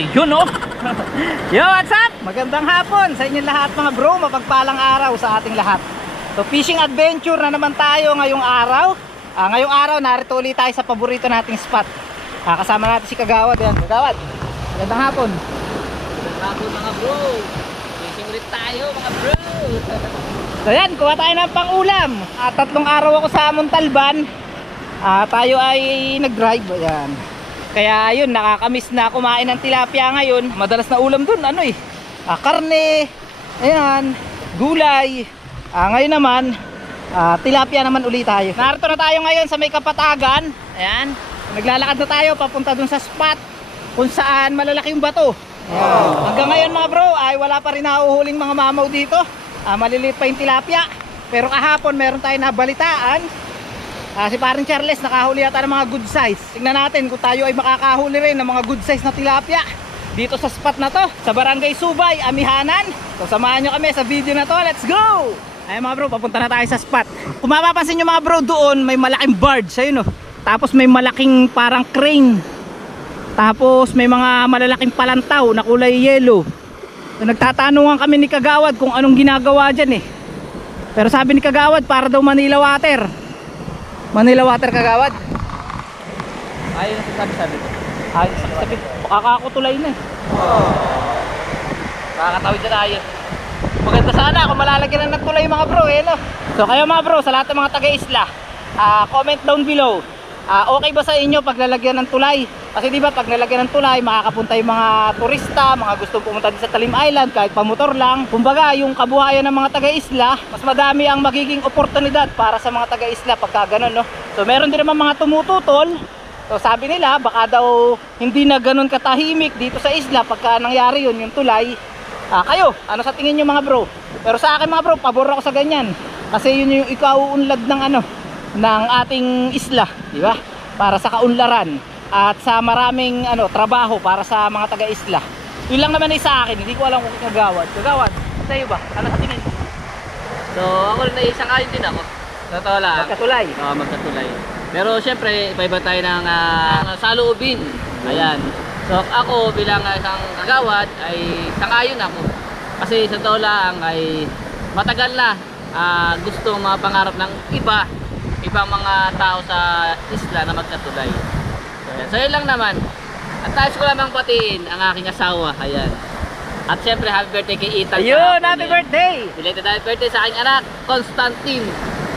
Ayun oh. Yo, what's up? Magandang hapon sa inyong lahat mga bro. Mapagpalang araw sa ating lahat. So fishing adventure na naman tayo ngayong araw. Ngayong araw narito ulit tayo sa paborito nating spot. Kasama natin si Kagawad. Yan, Kagawad. Magandang hapon. Magandang hapon mga bro. Fishing ulit tayo mga bro. So yan, kuha tayo ng pang-ulam. 3 araw ako sa Montalban. Tayo ay nag-drive. Ayan. Kaya yun, nakakamiss na kumain ng tilapia ngayon. Madalas na ulam dun, karne, ayan, gulay. Ngayon naman, tilapia naman ulit tayo. Narito na tayo ngayon sa may Kapatagan. Ayan, naglalakad na tayo papunta dun sa spot kung saan malalaki yung bato. Ayan. Hanggang ngayon mga bro, ay wala pa rin nahuhuling mga mamaw dito. Maliliit pa yung tilapia. Pero kahapon meron tayo nabalitaan. Si paring Charles nakahuli yata ng mga good size. Tingnan natin kung tayo ay makakahuli rin ng mga good size na tilapia dito sa spot na to, sa Barangay Subay, Amihanan. So samahan nyo kami sa video na to. Let's go! Ayun mga bro, papunta na tayo sa spot. Kung mapapansin nyo mga bro, doon may malaking barge. Ayun, tapos may malaking parang crane. Tapos may mga malalaking palantaw na kulay yellow. So, nagtatanungan kami ni Kagawad kung anong ginagawa dyan Pero sabi ni Kagawad para daw Manila water. Manila water, Kagawad. Ayun ang sabi. Ayun sabi. Kakakutulay na Makakatawid na tayo. Maganda sana kung malalagyan na ng tulay mga bro So kayo mga bro, sa lahat ng mga taga-isla, comment down below. Okay ba sa inyo paglalagyan ng tulay? Kasi di ba pag nalagyan ng tulay, makakapunta yung mga turista, mga gustong pumunta din sa Talim Island kahit pamotor lang. Kumbaga yung kabuhayan ng mga taga-isla, mas madami ang magiging oportunidad para sa mga taga-isla pagka ganun So meron din naman mga tumututol. So sabi nila baka daw hindi na ganun katahimik dito sa isla pagka nangyari yun, yung tulay. Kayo, ano sa tingin nyo mga bro? Pero sa akin mga bro, pabor ako sa ganyan. Kasi yun yung ikauunlad ng ng ating isla, di ba? Para sa kaunlaran at sa maraming trabaho para sa mga taga-isla. Yun lang naman sa akin, hindi ko alam kung Kagawad, sa'yo ba? Ano sa tingin? So ako rin naisang-ayon din ako. Totoo lang. Magkatulay? Oo, magkatulay. Pero syempre, iba-iba tayo ng saloobin. Ayan. So ako bilang isang Kagawad ay sang-ayon ako. Kasi sa totoo lang ay matagal na gusto mapangarap ng ibang mga tao sa isla na magkatulay. So yun lang naman. At tayo ko lamang batiin ang aking asawa. Ayan. At syempre happy birthday kay Ethan. Ayun, happy birthday! Belated happy birthday sa aking anak Constantine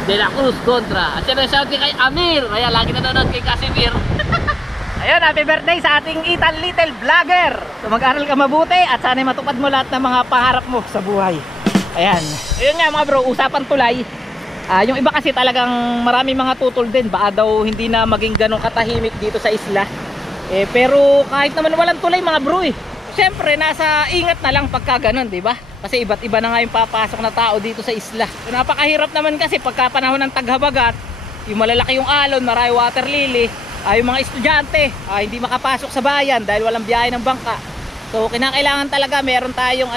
de la Cruz Contra. At syempre shout kay Amir. Ayan, lagi nanonood kay Casimir. Ayun, happy birthday sa ating Ethan Little Vlogger. So mag-aral ka mabuti at sana'y matupad mo lahat ng mga pangarap mo sa buhay. Ayan. Ayun nga mga bro, usapan tulay. Yung iba kasi talagang maraming mga tutol din. Baka daw hindi na maging ganong katahimik dito sa isla. Pero kahit naman walang tulay mga bro siyempre nasa ingat na lang pagka ganon, di ba? Kasi iba't iba na nga yung papasok na tao dito sa isla. So, napakahirap naman kasi pagka panahon ng taghabagat, yung malalaki yung alon, maray water lily, yung mga estudyante hindi makapasok sa bayan dahil walang biyahe ng bangka. So kinakailangan talaga meron tayong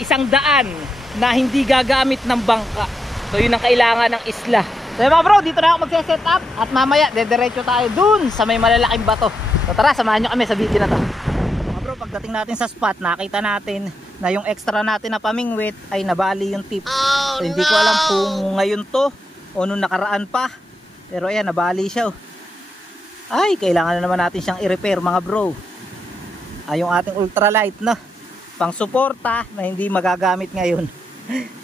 isang daan na hindi gagamit ng bangka. So yun ang kailangan ng isla. So mga bro, dito na ako magse-set up at mamaya dediretso tayo dun sa may malalaking bato. So tara, samahan nyo kami sa video na to. Mga bro, pagdating natin sa spot, nakita natin na yung extra natin na pamingwit ay nabali yung tip. So hindi ko alam kung ngayon to o nung nakaraan pa. Pero ayan, nabali siya Ay, kailangan na naman natin siyang i-repair mga bro. Yung ating ultralight pang suporta na hindi magagamit ngayon.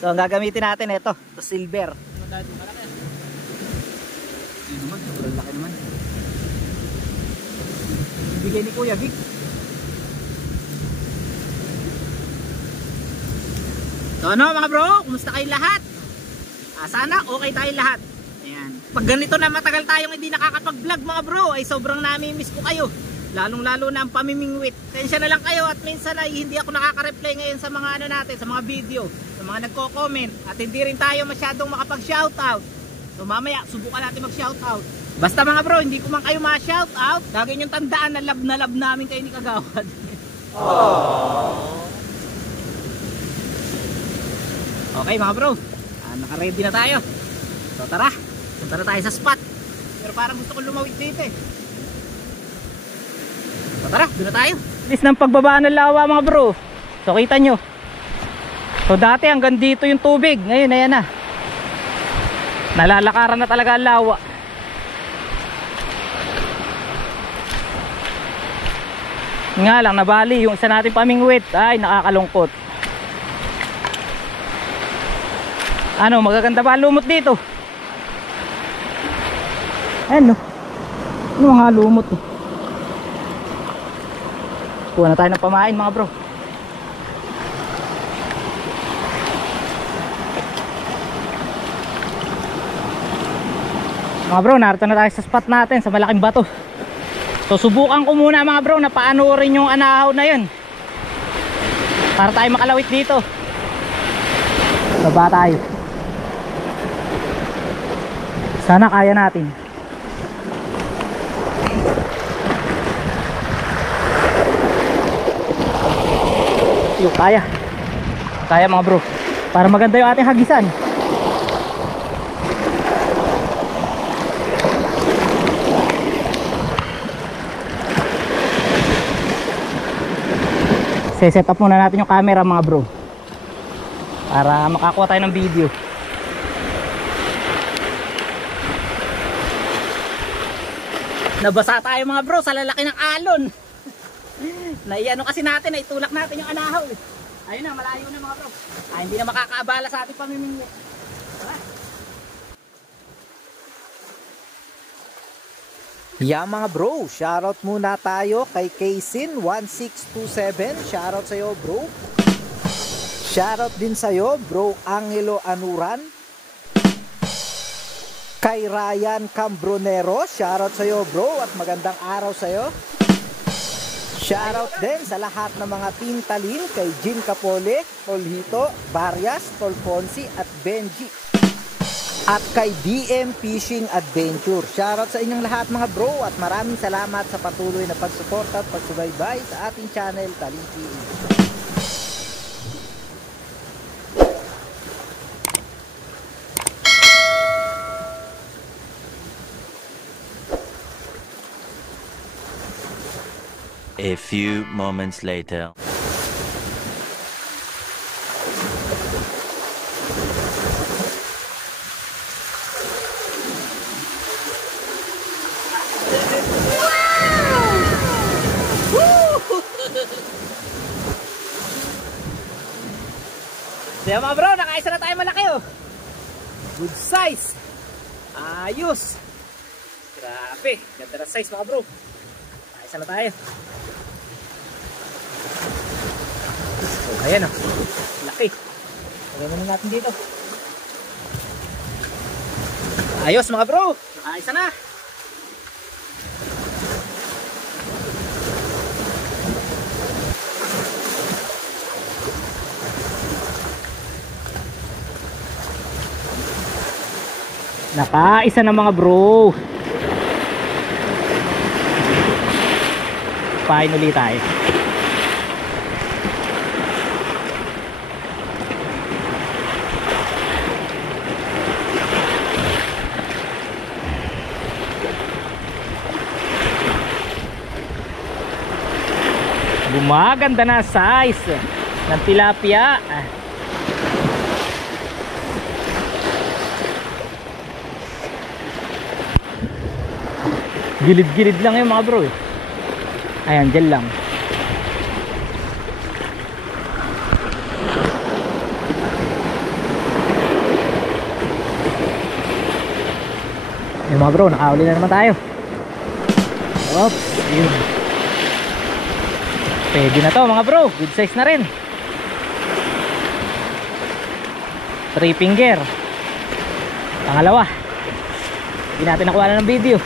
So ang gagamitin natin ito silver. Sobrang laki naman. Bigay ni Kuya Vic. So mga bro, kumusta kayong lahat? Sana okay tayong lahat. Ayan. Pag ganito na matagal tayong hindi nakakapag-vlog mga bro, ay sobrang nami-miss ko kayo. Lalong-lalo na ang pamimingwit. Tensya na lang kayo at minsan ay hindi ako nakaka-reply ngayon sa mga natin, sa mga video, sa mga nagko-comment at hindi rin tayo masyadong makapag-shoutout. So mamaya subukan natin mag-shoutout. Basta mga bro, hindi ko man kayo ma-shoutout, lagi niyong tandaan na love namin kayo ni Kagawad. Okay mga bro, naka-ready na tayo. So tara, punta na tayo sa spot. Pero parang gusto ko lumawit dito So tara, doon na tayo. least ng pagbaba ng lawa mga bro. So kita nyo, so dati hanggang dito yung tubig, ngayon ayan na, nalalakaran na talaga ang lawa. Nga lang nabali yung isa natin pamingwit, ay nakakalungkot. Ano, magaganda ba lumot dito? Ano? Ano mga lumot eh? Kuha na tayo ng pamain mga bro. Mga bro, narito na tayo sa spot natin, sa malaking bato. So subukan ko muna mga bro na paano rin yung anahaw na yun, para tayo makalawit dito. Baba tayo. Sana kaya natin. Yung kaya. Kaya mga bro. Para maganda yung ating hagisan. Set up muna natin yung camera mga bro, para makakuha tayo ng video. Nabasa tayo mga bro sa lalaki ng alon. Naiano kasi natin, naitulak natin yung anahaw eh. Ayun na, malayo na mga bro. Hindi na makakaabala sa ating pamimingwit. Yeah mga bro, shoutout muna tayo kay Kaysin1627. Shoutout sa'yo bro. Shoutout din sa'yo bro Angelo Anuran. Kay Ryan Cambronero, shoutout sa'yo bro at magandang araw sa'yo. Shoutout din sa lahat ng mga Team Talin, kay Jin Capole, Tolhito, Varias, Tolfonsi at Benji. At kay DM Fishing Adventure. Shoutout sa inyong lahat mga bro at maraming salamat sa patuloy na pagsuporta at pagsubaybay sa ating channel Talin TV. A few moments later. Kaya mga bro, nakaisa na tayo malaki oh. Good size. Ayos. Grabe, ganda na size mga bro. Nakaisa na tayo. So ayan oh, laki. Lagyan na natin dito. Ayos mga bro, nakaisa na. Nakaisa na mga bro. Pain ulit tayo. Gumaganda na size ng tilapia. Gilid-gilid lang yung mga bro eh. Ayan, dyan lang. Yung mga bro, nakauli na naman tayo. Oops, yun. Pwede na to mga bro, good size na rin. 3 finger. Pangalawa. Hindi natin nakuha na ng video.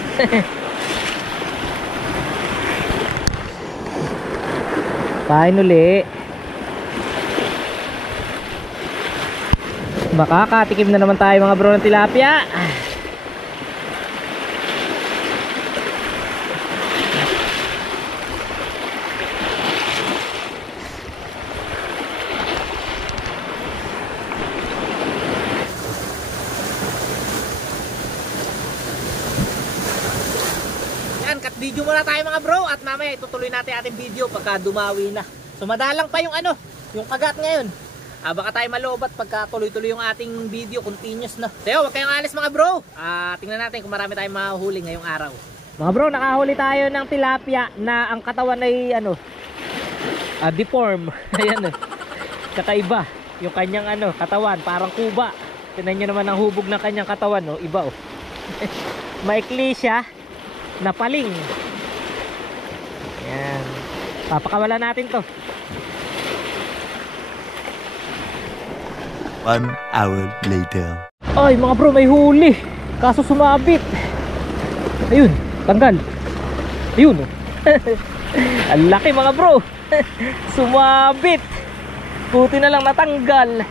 Pain uli. Makakatikim na naman tayo mga bro ng tilapia. Video muna tayo mga bro at mamaya itutuloy natin ating video pagka dumawi na. So madalang pa yung yung kagat ngayon. Baka tayo malobat pagka tuloy-tuloy yung ating video, continuous na. So huwag kayong alis mga bro. Tingnan natin kung marami tayong mahuli ngayong araw. Mga bro, nakahuli tayo ng tilapia na ang katawan ay deform. Ayan kakaiba yung kanyang katawan, parang kuba. Tingnan nyo naman ang hubog ng kanyang katawan, iba maikli siya na paling. Ayan, papakawala natin to. 1 hour later. Ay mga bro, may huli kaso sumabit. Ayun, tanggal. Ayun ang laki mga bro. Sumabit. Buti na lang natanggal.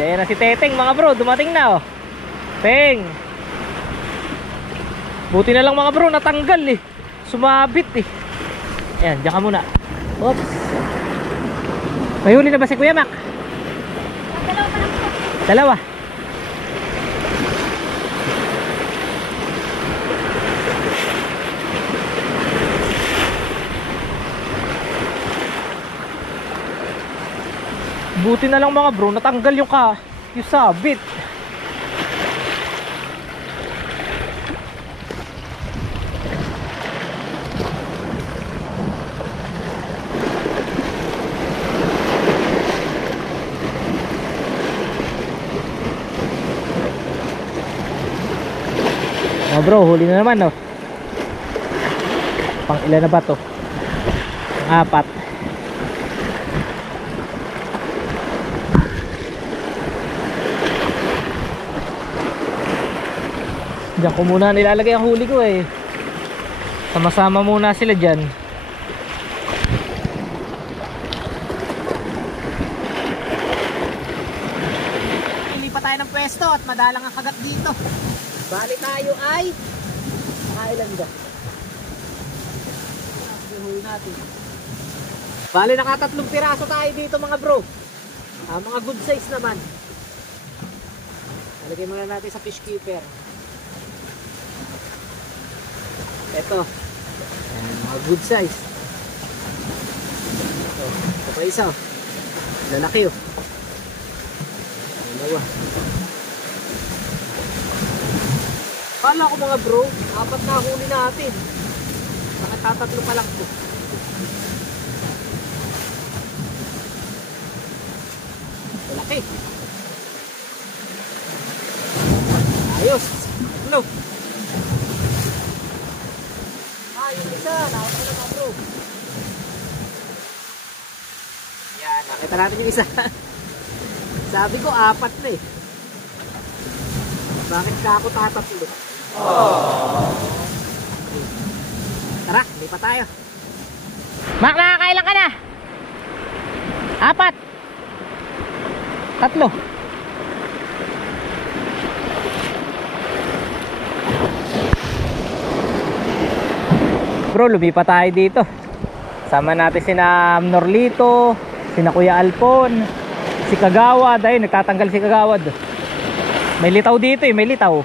Yan na si Teteng mga bro, dumating na Teng. Buti na lang mga bro, natanggal sumabit Ayan, diyan ka muna. Oops. May huli na ba si Kuya Mac? Dalawa. Buti na lang mga bro, natanggal yung sabit. Mga bro, huli na naman Pang ilan na ba to? 4. Diyan ko muna nilalagay ang huli ko Sama-sama muna sila dyan. Lipat tayo ng pwesto at madalang ang kagat dito. Bali tayo ay nakailan ba? Huli natin. Bali nakatatlong piraso tayo dito mga bro. Mga good size naman. Lalagay muna natin sa fish keeper. Ito. Ayan, mga good size. Ito pa isa. Lalaki Dalawa. Kala ko mga bro, 4 na huli natin. Bakit tatatlo pa lang to? Lalaki. Ayos. Yung isa, nakakita na mga bro. Yan, nakita natin yung isa. Sabi ko 4 na Bakit ka ako tatatlo? Tara, lipat tayo. Mac, nakakailan ka na? 4. 3. Bro, lumipat tayo dito. Sama natin sina Norlito, sina Kuya Alpon, si Kagawad. Ayun, nagtatanggal si Kagawad. May litaw dito may litaw.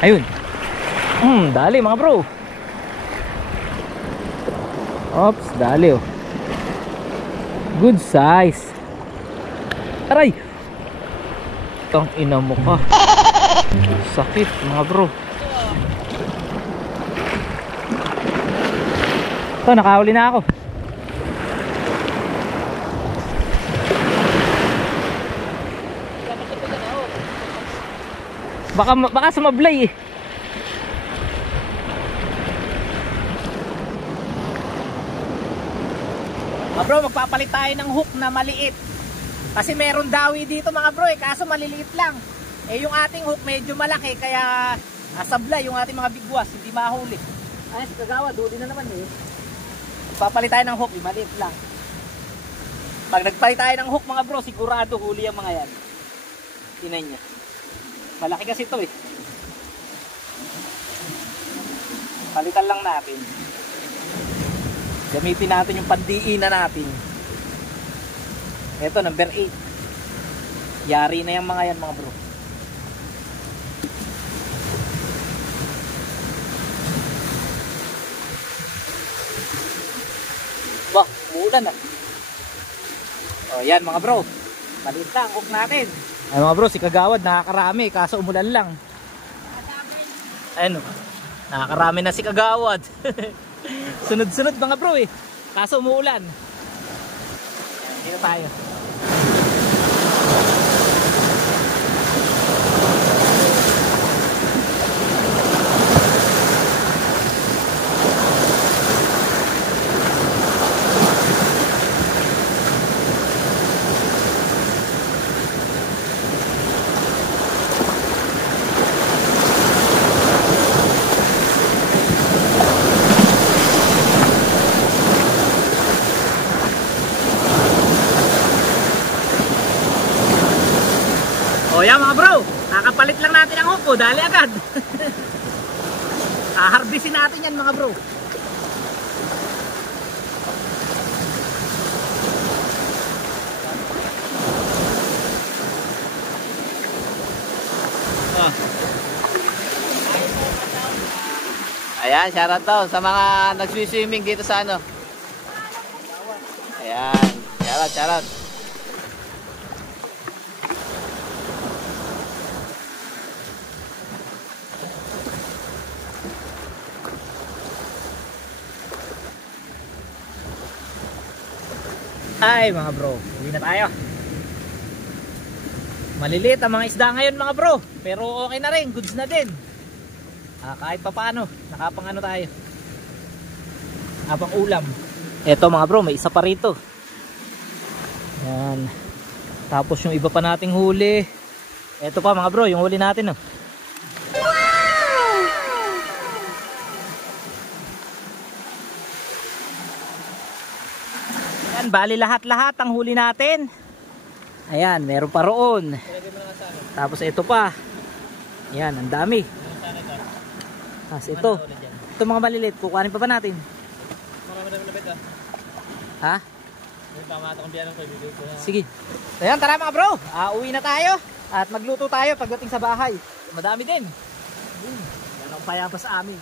Ayun. Dali mga bro. Oops, dali Good size. Aray. Tang ina mo ka. Sakit mga bro. Ito, nakahuli na ako. Baka sumablay bro, magpapalit tayo ng hook na maliit. Kasi meron dawi dito mga bro kaso maliliit lang. Yung ating hook medyo malaki kaya sablay yung ating mga bigwas, hindi mahuli. Ay, si Kagawa, huli na naman Papalit tayo ng hook, maliit lang. Pag nagpalit tayo ng hook mga bro, sigurado huli ang mga yan. Tingnan niya. Malaki kasi ito Palitan lang natin. Gamitin natin yung pandiinan natin. Ito, number 8. Yari na yung mga yan mga bro. Bah, umuulan ah. O yan mga bro, maliit lang, hook natin. Ay mga bro, si Kagawad nakakarami, kaso umulan lang. Ayun, nakakarami na si Kagawad. Sunod-sunod mga bro eh, kaso umuulan. Dito tayo. O yan mga bro, kakapalit lang natin ang hook ko, dali agad. Haharbisin natin yan mga bro. Ayan, shoutout daw sa mga nagswi-swimming dito sa ano. Ayan, shoutout. Ay mga bro, uwi na tayo. Maliliit ang mga isda ngayon mga bro, pero okay na rin, goods na din. Kahit pa paano, nakapang ano tayo, nakapang ulam. Eto mga bro, may isa pa rito. Yan. Tapos yung iba pa nating huli. Eto pa mga bro, yung huli natin oh. Yan, bali lahat-lahat ang huli natin. Ayan, meron pa roon. Tapos ito pa. Yan, ang dami. Tapos ito. Ito mga maliliit, kukuhanin pa ba natin? Ha? Sige. Ayan, tara mga bro. Uwi na tayo. At magluto tayo pagdating sa bahay. Madami din. Yan ang payapa sa amin.